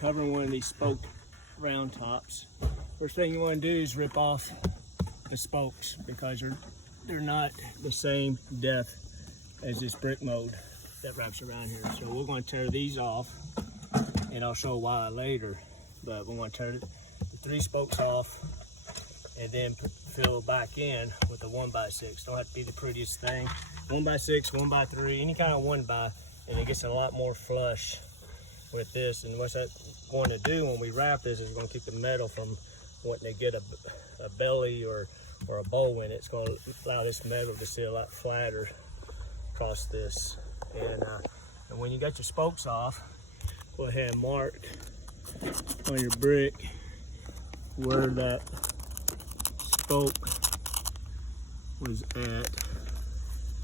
covering one of these spoke round tops. First thing you want to do is rip off the spokes because they're not the same depth as this brick mold that wraps around here. So we're going to tear these off, and I'll show why later. But we're going to tear the 3 spokes off and then fill back in with a 1x6. Don't have to be the prettiest thing. 1x6, 1x3, any kind of 1x, and it gets a lot more flush with this. And what's that going to do when we wrap this is going to keep the metal from wanting to get a belly or a bow in it. It's going to allow this metal to sit a lot flatter across this. And when you got your spokes off, go ahead and mark on your brick where that spoke was at,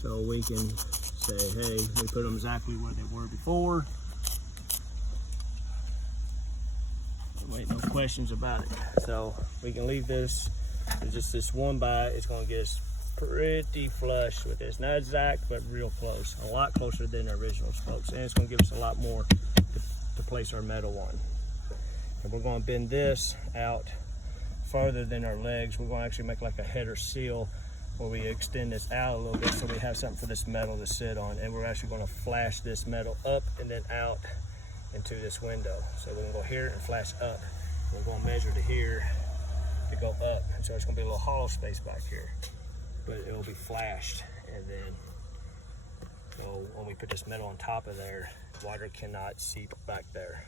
so we can say, hey, we put them exactly where they were before. Wait, no questions about it. So we can leave this just this 1x. It's going to get us pretty flush with this. Not exact, but real close. A lot closer than the original spokes. And it's going to give us a lot more to place our metal on. And we're going to bend this out farther than our legs. We're going to actually make like a header seal where we extend this out a little bit so we have something for this metal to sit on. And we're actually going to flash this metal up and then out into this window. So we're going to go here and flash up. We're going to measure to here to go up. And so it's going to be a little hollow space back here, but it will be flashed. And then, so when we put this metal on top of there, water cannot seep back there.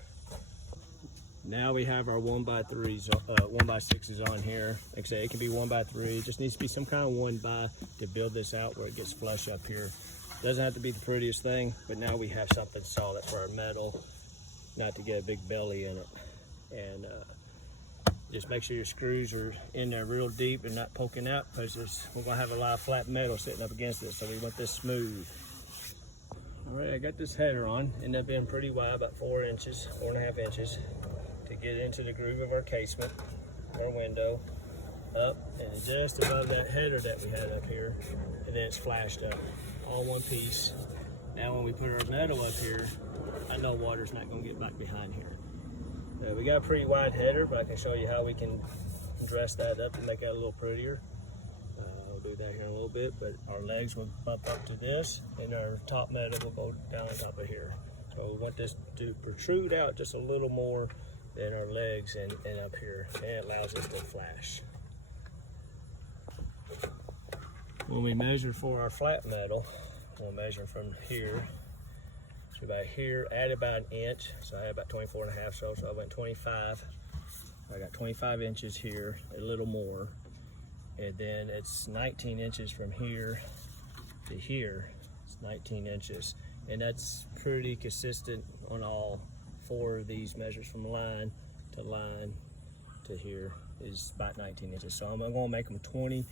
Now we have our 1x3s, 1x6s on here. Like I say, it can be 1x3. It just needs to be some kind of 1x to build this out where it gets flush up here. Doesn't have to be the prettiest thing, but now we have something solid for our metal, not to get a big belly in it. And just make sure your screws are in there real deep and not poking out, because we're gonna have a lot of flat metal sitting up against it, so we want this smooth. All right, I got this header on, ended up being pretty wide, about 4 inches, 4.5 inches, to get into the groove of our casement, our window, up, and just above that header that we had up here, and then it's flashed up, all one piece. Now when we put our metal up here, I know water's not gonna get back behind here. We got a pretty wide header, but I can show you how we can dress that up and make that a little prettier. I'll do that here in a little bit, but our legs will bump up to this, and our top metal will go down on top of here. So we want this to protrude out just a little more than our legs and up here, and it allows us to flash. When we measure for our flat metal, we'll measure from here. So about here, add about an inch. So I had about 24.5, so I went 25. I got 25 inches here, a little more. And then it's 19 inches from here to here. It's 19 inches. And that's pretty consistent on all 4 of these measures, from line to here is about 19 inches. So I'm gonna make them 20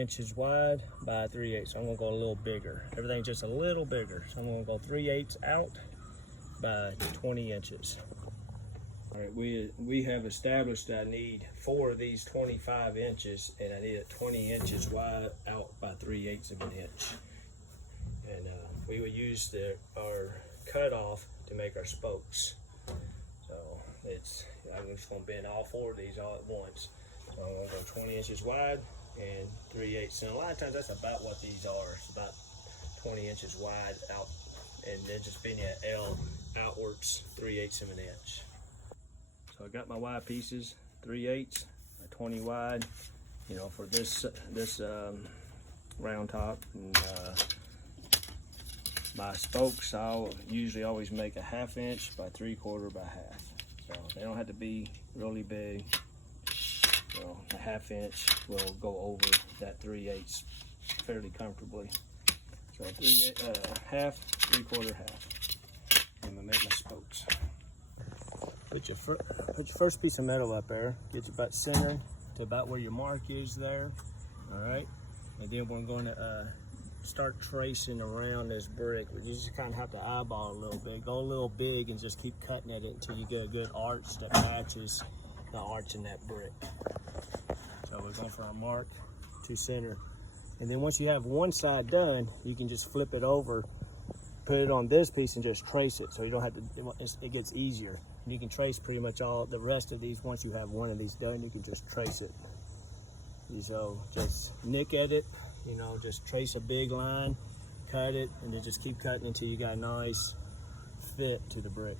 inches wide by 3/8. So I'm gonna go a little bigger. Everything's just a little bigger. So I'm gonna go 3/8 out by 20 inches. All right, we have established I need 4 of these 25 inches, and I need it 20 inches wide out by 3/8 of an inch. And we will use our cutoff to make our spokes. So I'm just gonna bend all 4 of these all at once. So I'm gonna go 20 inches wide and 3/8. And a lot of times that's about what these are. It's about 20 inches wide out, and then just bending an L outwards 3/8 of an inch. So I got my wide pieces, 3/8, 20 wide, you know, for this round top. And my spokes, I'll usually always make a 1/2 inch by 3/4 by 1/2. So they don't have to be really big. So a 1/2 inch will go over that 3/8 fairly comfortably. So 1/2, 3/4, 1/2. I'm gonna make my spokes. Put your first piece of metal up there. Get you about center to about where your mark is there. All right, and then we're going to start tracing around this brick. You just kind of have to eyeball a little bit. Go a little big and just keep cutting at it until you get a good arch that matches the arch in that brick. So we're going for our mark to center. And then once you have one side done, you can just flip it over put it on this piece and just trace it, so you don't have to, it gets easier. You can trace pretty much all the rest of these. Once you have one of these done, you can just trace it. So just nick at it, you know, just trace a big line, cut it, and then just keep cutting until you got a nice fit to the brick.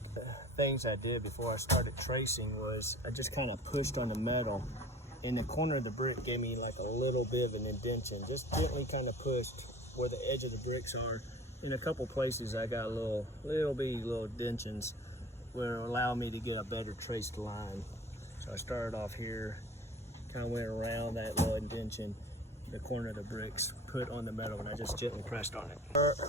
Things I did before I started tracing was I just kind of pushed on the metal. In the corner of the brick gave me like a little bit of an indentation. Just gently kind of pushed where the edge of the bricks are. In a couple places I got little indentions where it allowed me to get a better traced line. So I started off here, kind of went around that little indentation, the corner of the bricks, put on the metal, and I just gently pressed on it.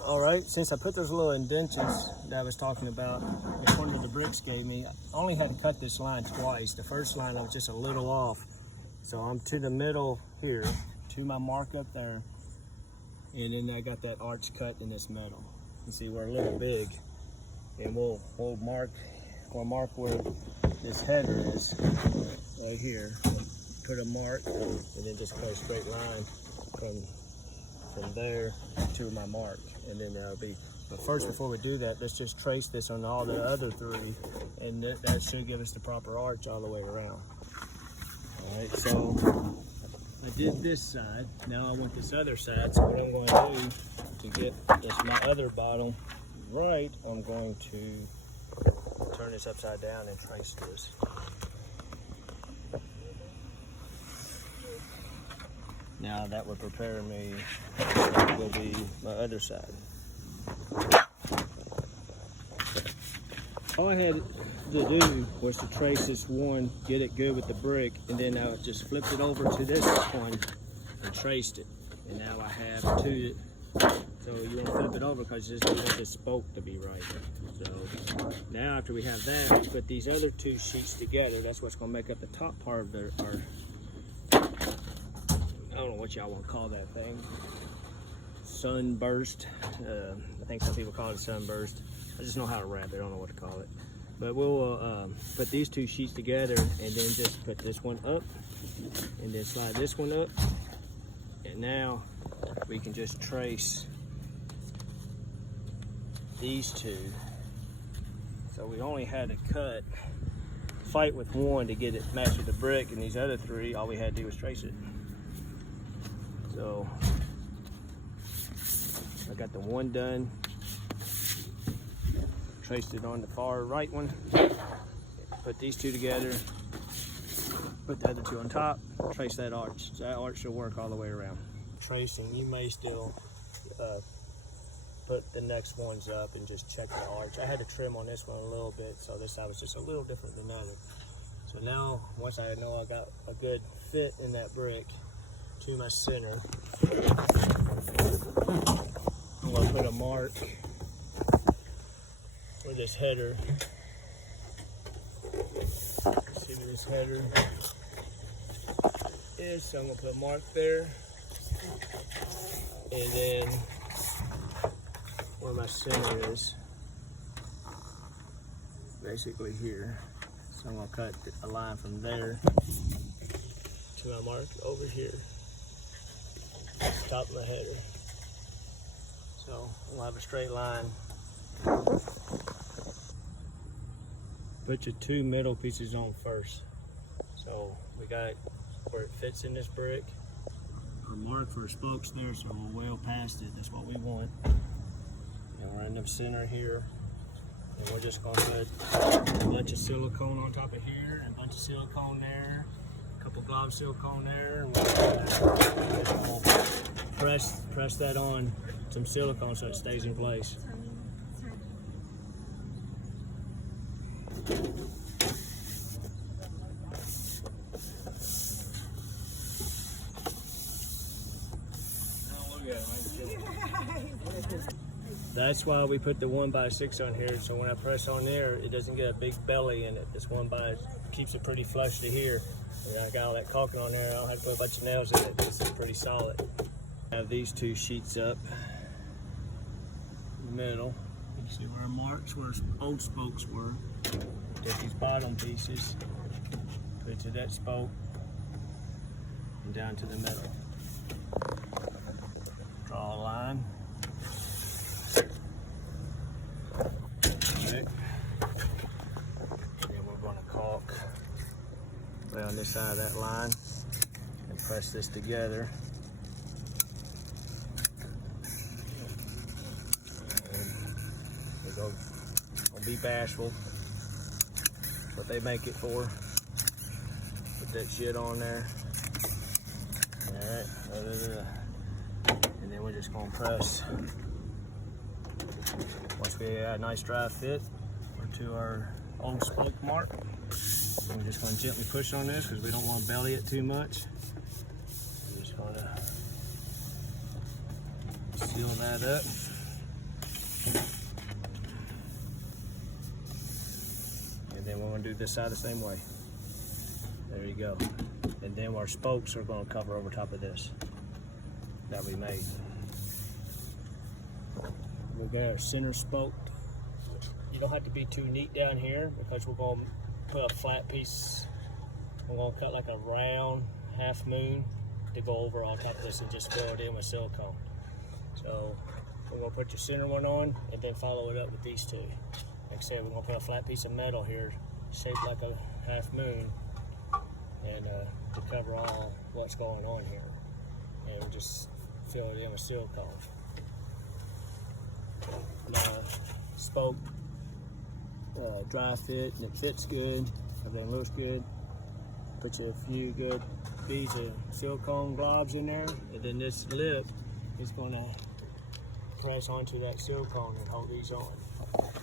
All right, since I put those little indentions that I was talking about, the corner of the bricks gave me, I only had to cut this line twice. The first line I was just a little off. So I'm to the middle here, to my mark up there, and then I got that arch cut in this metal. You see, we're a little big, and we'll mark where this header is, right here. Put a mark, and then just cut a straight line from there to my mark, and then that'll be. But first, before we do that, let's just trace this on all the other three, and that should give us the proper arch all the way around. All right, so I did this side. Now I want this other side. So what I'm going to do to get this my other bottom right, I'm going to turn this upside down and trace this. Now that would prepare me, that will be my other side. All I had to do was to trace this one, get it good with the brick, and then I just flipped it over to this one and traced it. And now I have two. So you want to flip it over because you just want this spoke to be right. So now after we have that, we put these other two sheets together. That's what's going to make up the top part of our, I don't know what y'all want to call that thing. Sunburst. I think some people call it a sunburst. I just know how to wrap it. I don't know what to call it. But we'll put these two sheets together and then just put this one up and then slide this one up. And now we can just trace these two. So we only had to fight with one to get it matched with the brick, and these other three, all we had to do was trace it. So I got the one done, traced it on the far right one, put these two together, put the other two on top, trace that arch. So that arch should work all the way around. Tracing, you may still put the next ones up and just check the arch. I had to trim on this one a little bit, so this side was just a little different than the other. So now, once I know I got a good fit in that brick to my center, I'm gonna put a mark where this header, see where this header is, so I'm gonna put a mark there, and then where my center is, basically here. So I'm gonna cut a line from there to my mark over here. That's the top of my header. So I'm gonna have a straight line. Put your two middle pieces on first. So we got where it fits in this brick. Our mark for our spokes there, so we're well past it. That's what we want. And we're in the center here. And we're just gonna put a bunch of silicone on top of here, and a bunch of silicone there, a couple glob silicone there, and we'll press that on some silicone so it stays in place. That's why we put the 1x6 on here, so when I press on there, it doesn't get a big belly in it. This 1x keeps it pretty flush to here. And I got all that caulking on there, I don't have to put a bunch of nails in it. This is pretty solid. I have these two sheets up in the middle. You can see where our marks, where old spokes were. Take these bottom pieces, put it to that spoke, and down to the middle. Draw a line. lay on this side of that line and press this together. And we go, don't be bashful. That's what they make it for. Put that shit on there. Alright, and then we're just gonna press. Once we got a nice dry fit, we're to our old spoke mark. We're just gonna gently push on this because we don't want to belly it too much. We're just gonna seal that up. And then we're gonna do this side the same way. There you go. And then our spokes are gonna cover over top of this that we made. We got our center spoke. You don't have to be too neat down here because we're gonna put a flat piece. We're gonna cut like a round half moon to go over on top of this and just fill it in with silicone. So we're gonna put your center one on and then follow it up with these two. Like I said, we're gonna put a flat piece of metal here shaped like a half moon and to cover all what's going on here. And we'll just fill it in with silicone. Now, spoke dry fit and it fits good, everything looks good. Put you a few good beads of silicone globs in there, and then this lip is gonna press onto that silicone and hold these on.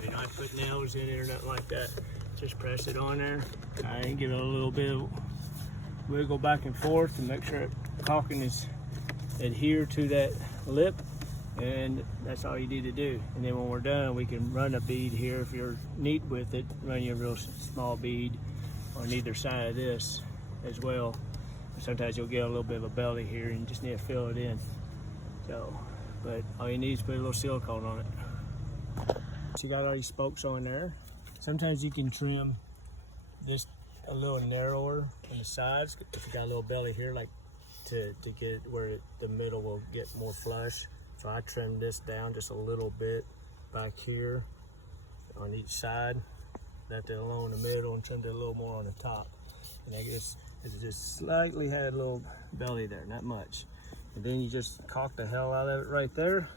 You're not putting nails in it or nothing like that. Just press it on there. And give it a little bit of wiggle back and forth to make sure the caulking is adhered to that lip. And that's all you need to do. And then when we're done, we can run a bead here. If you're neat with it, run you a real small bead on either side of this as well. Sometimes you'll get a little bit of a belly here and you just need to fill it in. So, but all you need is put a little silicone on it. So you got all these spokes on there. Sometimes you can trim this a little narrower on the sides if you got a little belly here, like to get where the middle will get more flush. So I trimmed this down just a little bit back here on each side, left it alone in the middle and trimmed it a little more on the top. And it just slightly had a little belly there, not much. And then you just caulk the hell out of it right there.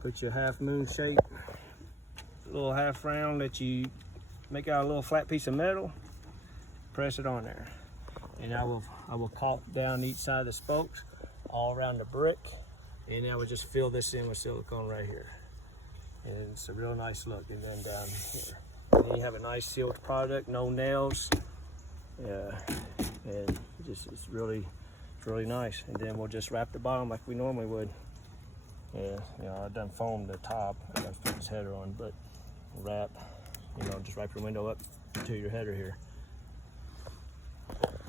Put your half moon shape, little half round that you make out a little flat piece of metal, press it on there. And I will caulk down each side of the spokes all around the brick. And then I would just fill this in with silicone right here. And it's a real nice look. And then down here. And then you have a nice sealed product, no nails. Yeah, and it's really nice. And then we'll just wrap the bottom like we normally would. Yeah, you know, I've done foam the top. I got to put this header on, but wrap, you know, just wrap your window up to your header here.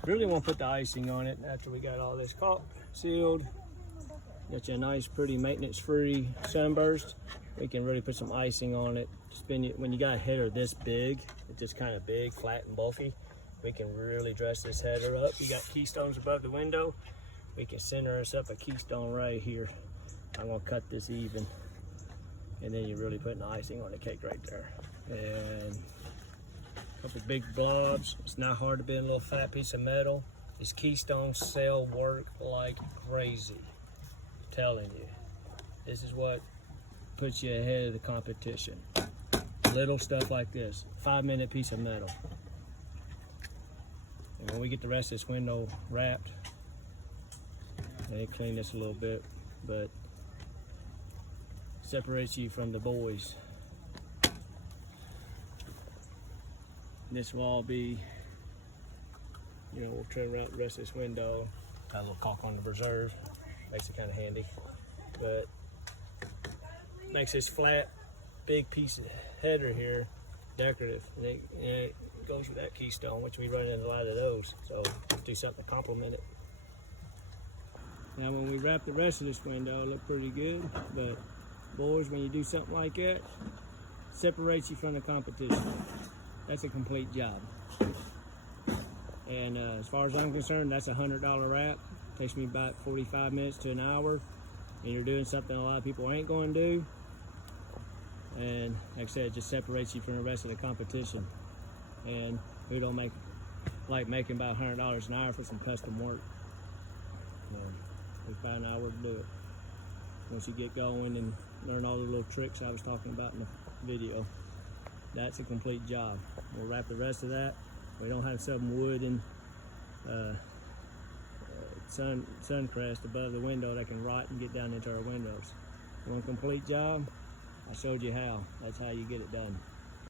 Really want to put the icing on it after we got all this caulk sealed. Got you a nice, pretty, maintenance-free sunburst. We can really put some icing on it. When you got a header this big, it's just kind of big, flat, and bulky, we can really dress this header up. You got keystones above the window. We can center us up a keystone right here. I'm gonna cut this even, and then you're really putting the icing on the cake right there. And a couple big blobs. It's not hard to bend a little fat piece of metal. These keystones sell work like crazy. Telling you, this is what puts you ahead of the competition. Little stuff like this, 5-minute piece of metal. And when we get the rest of this window wrapped, I need to clean this a little bit, but separates you from the boys. This will all be, you know, we'll trim around the rest of this window. Got a little caulk on the preserve. Makes it kind of handy, but makes this flat, big piece of header here decorative. And it goes with that keystone, which we run in a lot of those. So do something to complement it. Now, when we wrap the rest of this window, it'll look pretty good. But boys, when you do something like that, it separates you from the competition. That's a complete job. And as far as I'm concerned, that's a $100 wrap. Takes me about 45 minutes to an hour, and you're doing something a lot of people ain't going to do. And like I said, it just separates you from the rest of the competition. And who don't make like making about $100 an hour for some custom work. We found out where to do it. Once you get going and learn all the little tricks I was talking about in the video, that's a complete job. We'll wrap the rest of that. We don't have some wood and sun crest above the window that can rot and get down into our windows. One complete job, I showed you how. That's how you get it done.